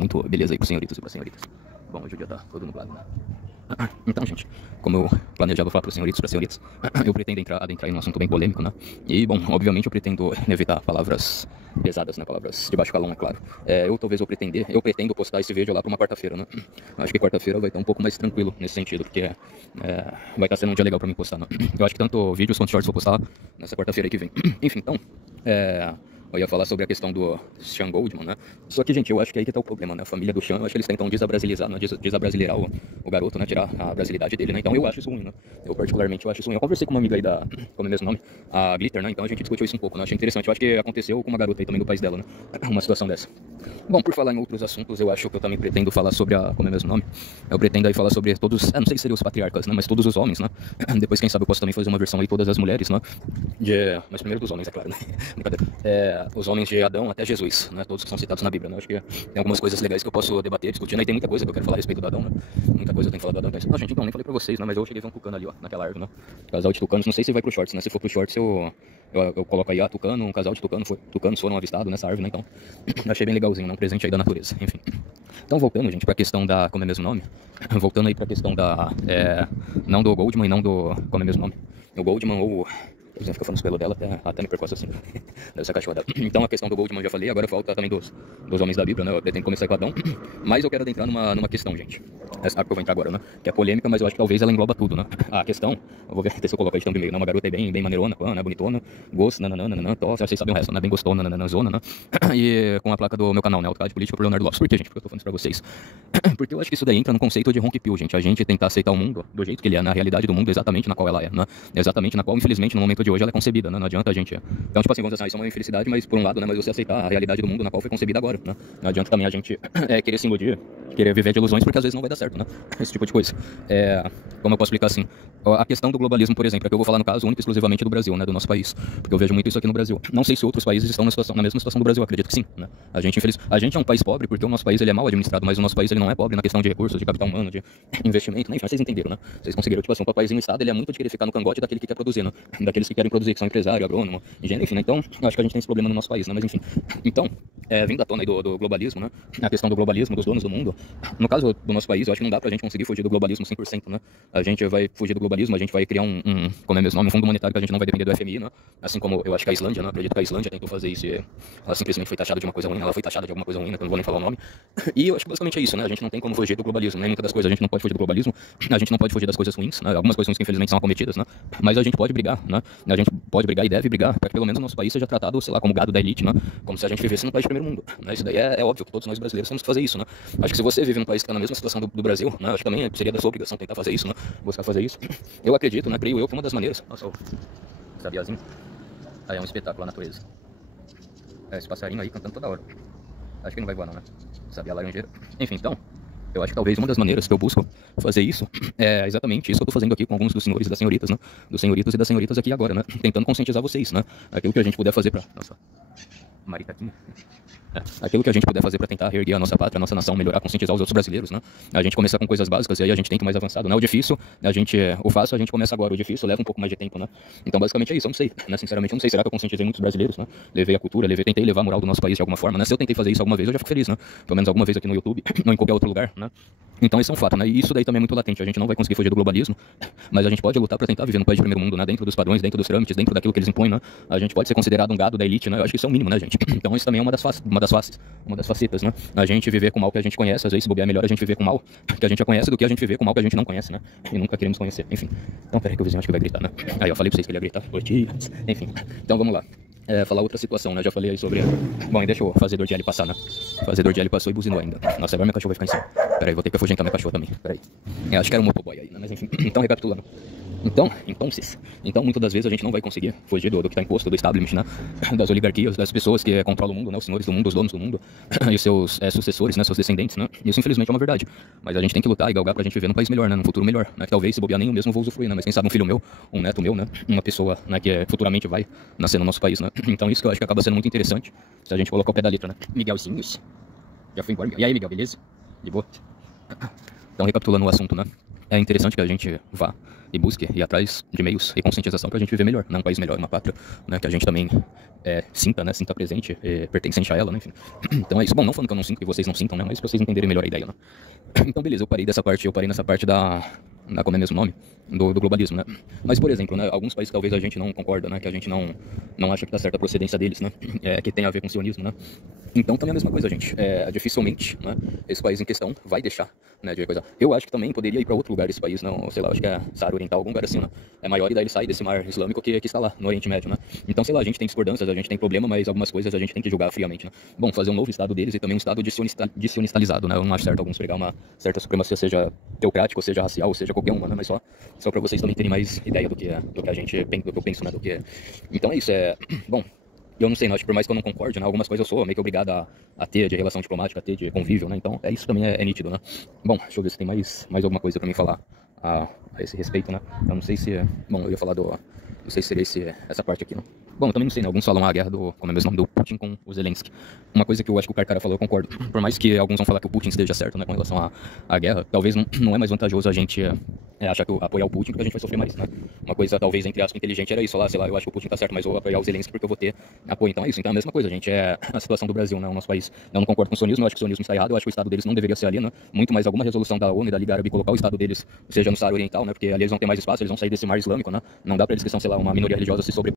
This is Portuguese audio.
muito beleza aí pros senhoritos e pras senhoritas. Bom, hoje o dia tá todo nublado, né? Então, gente, como eu planejava falar pros senhoritos e pras senhoritas, eu pretendo adentrar em um assunto bem polêmico, né? E, bom, obviamente eu pretendo evitar palavras pesadas, né? Palavras de baixo calão, é claro. Eu pretendo postar esse vídeo lá pra uma quarta-feira, né? Acho que quarta-feira vai estar um pouco mais tranquilo nesse sentido, porque vai estar sendo um dia legal pra mim postar, né? Eu acho que tanto vídeos quanto shorts eu vou postar nessa quarta-feira aí que vem. Enfim, então, eu ia falar sobre a questão do Sean Goldman, né? Só que, gente, eu acho que aí que tá o problema, né? A família do Sean, eu acho que eles tentam desabrasileirar, né? Desabrasileirar o garoto, né? Tirar a brasilidade dele, né? Então eu acho isso ruim, né? Eu particularmente eu acho isso ruim. Eu conversei com uma amiga aí como é mesmo nome? A Glitter, né? Então a gente discutiu isso um pouco, né? Achei interessante. Eu acho que aconteceu com uma garota aí também do país dela, né? Uma situação dessa. Bom, por falar em outros assuntos, eu acho que eu também pretendo falar sobre como é mesmo nome? Eu pretendo aí falar sobre todos, não sei se seriam os patriarcas, né? Mas todos os homens, né? Depois, quem sabe, eu posso também fazer uma versão aí todas as mulheres, né? Mas primeiro dos homens, é claro, né? Brincadeira. Os homens de Adão até Jesus, né? Todos que são citados na Bíblia, né? Acho que tem algumas coisas legais que eu posso debater, discutir, né? E tem muita coisa que eu quero falar a respeito do Adão, né? Muita coisa eu tenho que falar do Adão. Então, gente, então, nem falei pra vocês, né? Mas eu cheguei a ver um tucano ali, ó, naquela árvore, né? Casal de tucanos, não sei se vai pro shorts, né? Se for pro shorts, eu coloco aí, tucano, um casal de tucanos foram avistados nessa árvore, né? Então, achei bem legalzinho, né? Um presente aí da natureza, enfim. Então, voltando, gente, pra questão da, como é mesmo nome? Voltando aí pra questão da, não do Goldman e não do, como é mesmo nome? O Goldman ou... Fica falando os pelos dela, até me percoça assim, dessa cachorra dela. Então a questão do Goldman eu já falei, agora falta também dos homens da Bíblia, né? Eu pretendo começar com Adão, mas eu quero adentrar numa questão, gente. Essa que eu vou entrar agora, né? Que é polêmica, mas eu acho que talvez ela engloba tudo, né? A questão, eu vou ver se eu coloco a questão primeiro, né? Uma garota aí bem maneirona, né? Bonitona, gosto, nananana, vocês sabem o resto, né? Bem gostona, zona, né? E com a placa do meu canal, né? Autocad Política pro Leonardo Lopes. Por quê, gente? Porque eu tô falando isso pra vocês. Porque eu acho que isso daí entra no conceito de ronk pill, gente. A gente tentar aceitar o mundo do jeito que ele é, na realidade do mundo, exatamente na qual ela é, né? Exatamente na qual, infelizmente, no momento de hoje ela é concebida, né? Não adianta a gente... Então, tipo assim, vamos dizer assim, isso é uma infelicidade, mas por um lado, né? Mas você aceitar a realidade do mundo na qual foi concebida agora, né? Não adianta também a gente querer se iludir, querer viver de ilusões, porque às vezes não vai dar certo, né? Esse tipo de coisa. Como eu posso explicar assim? A questão do globalismo, por exemplo, é que eu vou falar no caso único e exclusivamente do Brasil, né? Do nosso país. Porque eu vejo muito isso aqui no Brasil. Não sei se outros países estão na mesma situação do Brasil, acredito que sim, né? A gente é um país pobre porque o nosso país ele é mal administrado, mas o nosso país ele não é pobre na questão de recursos, de capital humano, de investimento, né? Enfim, vocês entenderam, né? Vocês conseguiram, tipo assim, o país e o estado ele é muito de querer ficar no cangote daquele que quer produzir, né? Daqueles que querem produzir, que são empresário, agrônomo, engenheiro, enfim, né? Então, acho que a gente tem esse problema no nosso país, né? Mas enfim. Então, vindo à tona aí do globalismo, né? A questão do globalismo, dos donos do mundo. No caso do nosso país, eu acho que não dá pra gente conseguir fugir do globalismo 100%, né? A gente vai fugir do globalismo, a gente vai criar como é mesmo nome, um fundo monetário que a gente não vai depender do FMI, né? Assim como eu acho que a Islândia, né? Acredito que a Islândia tentou fazer isso e ela simplesmente foi taxada de uma coisa ruim, ela foi taxada de alguma coisa ruim, né? Que eu não vou nem falar o nome. E eu acho que basicamente é isso, né? A gente não tem como fugir do globalismo, né? Muitas das coisas a gente não pode fugir do globalismo, a gente não pode fugir das coisas ruins, né? Algumas coisas ruins que infelizmente são acometidas, né? Mas a gente pode brigar, né? A gente pode brigar e deve brigar para que pelo menos o nosso país seja tratado, sei lá, como gado da elite, né? Como se a gente vivesse num país de primeiro mundo, né? Isso daí é óbvio que todos nós brasileiros temos que fazer isso, né? Acho que se você vive num país que está na mesma situação do Brasil, né? Acho que também seria da sua obrigação tentar fazer isso, né? Buscar fazer isso. Eu acredito, né? Creio eu que uma das maneiras... Nossa, o sabiazinho. Aí é um espetáculo a natureza. Esse passarinho aí cantando toda hora. Acho que não vai voar não, né? Sabia laranjeira. Enfim, então... Eu acho que talvez uma das maneiras que eu busco fazer isso é exatamente isso que eu tô fazendo aqui com alguns dos senhores e das senhoritas, né? Dos senhoritos e das senhoritas aqui agora, né? Tentando conscientizar vocês, né? Aquilo que a gente puder fazer pra... Nossa, maricaquinha. Aquilo que a gente puder fazer para tentar reerguer a nossa pátria, a nossa nação, melhorar, conscientizar os outros brasileiros, né? A gente começar com coisas básicas e aí a gente tem que ir mais avançado, né? O difícil, o fácil a gente começa agora, o difícil leva um pouco mais de tempo, né? Então basicamente é isso, eu não sei, né? Sinceramente eu não sei, será que eu conscientizei muitos brasileiros, né? Levei a cultura, tentei levar a moral do nosso país de alguma forma, né? Se eu tentei fazer isso alguma vez, eu já fico feliz, né? Pelo menos alguma vez aqui no YouTube, ou em qualquer outro lugar, né? Então isso é um fato, né? E isso daí também é muito latente, a gente não vai conseguir fugir do globalismo, mas a gente pode lutar para tentar viver no país de primeiro mundo, né? Dentro dos padrões, dentro dos trâmites, dentro daquilo que eles impõem, né? A gente pode ser considerado um gado da elite, né? Eu acho que isso é o mínimo, né, gente? Então isso também é uma das facetas, né? A gente viver com o mal que a gente conhece, às vezes se bobear é melhor a gente viver com o mal que a gente já conhece do que a gente viver com o mal que a gente não conhece, né? E nunca queremos conhecer, enfim. Então peraí que o vizinho acho que vai gritar, né? Aí eu falei pra vocês que ele ia gritar, enfim. Então vamos lá. Falar outra situação, né? Já falei aí sobre... Bom, e deixa o fazedor de L passar, né? O fazedor de L passou e buzinou ainda. Nossa, agora minha cachorra vai ficar em cima. Peraí, vou ter que afugentar minha cachorra também. Peraí. Acho que era um motoboy aí, né? Mas enfim. Então, recapitulando. Então, muitas das vezes a gente não vai conseguir fugir do que está imposto, do establishment, né? Das oligarquias, das pessoas que controlam o mundo, né? Os senhores do mundo, os donos do mundo e seus sucessores, né? Seus descendentes, né? Isso infelizmente é uma verdade. Mas a gente tem que lutar e galgar pra gente viver num país melhor, né? Num futuro melhor, né? Que talvez se bobear nem eu mesmo vou usufruir, né? Mas quem sabe um filho meu, um neto meu, né? Uma pessoa, né? Que futuramente vai nascer no nosso país, né? Então isso que eu acho que acaba sendo muito interessante se a gente colocar o pé da letra, né? Miguelzinhos. Já foi embora. E aí, Miguel, beleza? De boa? Então, recapitulando o assunto, né? é interessante que a gente vá e busque ir atrás de meios e conscientização para a gente viver melhor, né? Um país melhor, uma pátria, né? Que a gente também sinta, né? Sinta presente, pertencente a ela, né? Enfim. Então é isso. Bom, não falando que eu não sinto, que vocês não sintam, né? Mas para vocês entenderem melhor a ideia, né? Então, beleza, eu parei nessa parte como é mesmo o nome? Do globalismo, né? Mas, por exemplo, né? Alguns países que talvez a gente não concorda, né? Que a gente não acha que tá certa a procedência deles, né? Que tem a ver com o sionismo, né? Então também é a mesma coisa, gente. Dificilmente, né, esse país em questão vai deixar, né, de coisa. Eu acho que também poderia ir para outro lugar esse país, não, sei lá, acho que é Saara Oriental, algum lugar assim, né? É maior e daí ele sai desse mar islâmico que está lá no Oriente Médio, né? Então, sei lá, a gente tem discordâncias, a gente tem problema, mas algumas coisas a gente tem que julgar friamente, né? Bom, fazer um novo estado deles e também um estado dicionistalizado, né? Eu não acho certo alguns pregar uma certa supremacia, seja teocrática, seja racial, seja qualquer uma, né? Mas só para vocês também terem mais ideia do que a gente pensa, do que eu penso, né? Então é isso, bom. Eu não sei, não, acho que por mais que eu não concorde, né, algumas coisas eu sou meio que obrigado a ter de relação diplomática, a ter de convívio, né, então isso também é nítido, né. Bom, deixa eu ver se tem mais alguma coisa pra mim falar a esse respeito, né. Eu não sei se, bom, eu ia falar não sei se seria essa parte aqui, né. Bom, eu também não sei, né, alguns falam a guerra como é mesmo o nome, do Putin com o Zelensky. Uma coisa que eu acho que o Carcara falou, eu concordo. Por mais que alguns vão falar que o Putin esteja certo, né, com relação à guerra, talvez não é mais vantajoso a gente achar que apoiar o Putin porque a gente vai sofrer mais, né. Uma coisa, talvez, entre aspas, inteligente era isso, sei lá, eu acho que o Putin tá certo, mas eu vou apoiar o Zelensky porque eu vou ter apoio. Então é isso, então é a mesma coisa, gente, a situação do Brasil, né, o nosso país. Eu não concordo com o sionismo, eu acho que o sionismo está errado, eu acho que o estado deles não deveria ser ali, né, muito mais alguma resolução da ONU e da Liga Árabe colocar o estado deles, seja no Saara Oriental, né, porque ali eles vão ter mais espaço, eles vão sair desse mar islâmico, né, não dá pra eles que são, sei lá, uma minoria religiosa se sobre